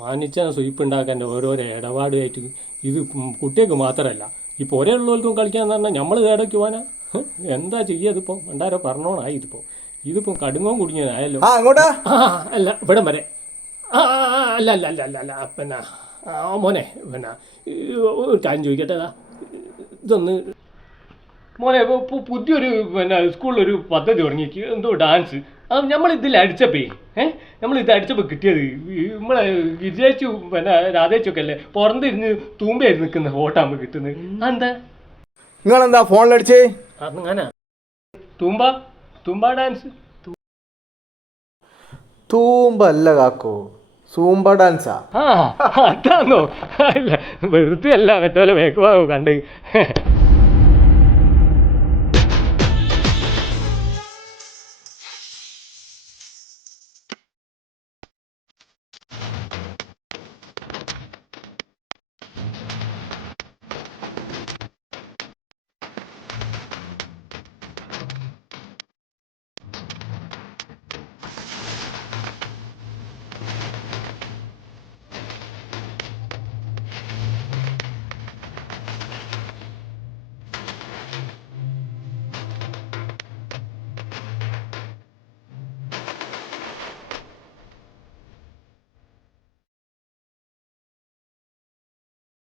മാനിച്ചാൽ സ്വയിപ്പുണ്ടാക്കാൻ ഓരോരോ ഇടപാടുമായിട്ട് ഇത് കുട്ടികൾക്ക് മാത്രമല്ല ഈ പുരയുള്ളവർക്കും കളിക്കാന്ന് പറഞ്ഞാൽ നമ്മൾ കേടയ്ക്ക് പോകാനാ. എന്താ ചെയ്യുക ഇതിപ്പോൾ ഉണ്ടാരോ പറഞ്ഞോണായി ഇതിപ്പോൾ കടുങ്ങോം കുടുങ്ങിയതായല്ലോ. അല്ല ഇവിടം വരെ അല്ല അല്ല അല്ല അല്ല അല്ല പിന്നെ മോനെ പിന്നെ ഒരു കാര്യം ചോദിക്കട്ടെ. ഇതൊന്ന് മോനെ പുതിയൊരു പിന്നെ സ്കൂളിലൊരു പദ്ധതി തുടങ്ങിക്ക് എന്തോ ഡാൻസ്. അത് നമ്മളിതിൽ അടിച്ചപ്പേ നമ്മളിത് അടിച്ചപ്പോൾ കിട്ടിയത് നമ്മളെ വിജയിച്ചു പിന്നെ രാധേച്ചൊക്കെ അല്ലേ പുറത്തിരുന്ന് തൂമ്പയായിരുന്നു നിൽക്കുന്ന ഫോട്ടോ ആകുമ്പോൾ കിട്ടുന്നത്. അതെന്താ നിങ്ങളെന്താ ഫോണിലടിച്ചേ? അങ്ങനെ തൂമ്പ തൂമ്പ ഡാൻസ്. തൂമ്പല്ല കാക്കോ, സൂമ്പ ഡാൻസാ. അതാണോ? അല്ല വെറുതെ അല്ല മറ്റേ മേക്കപ്പ് കണ്ട്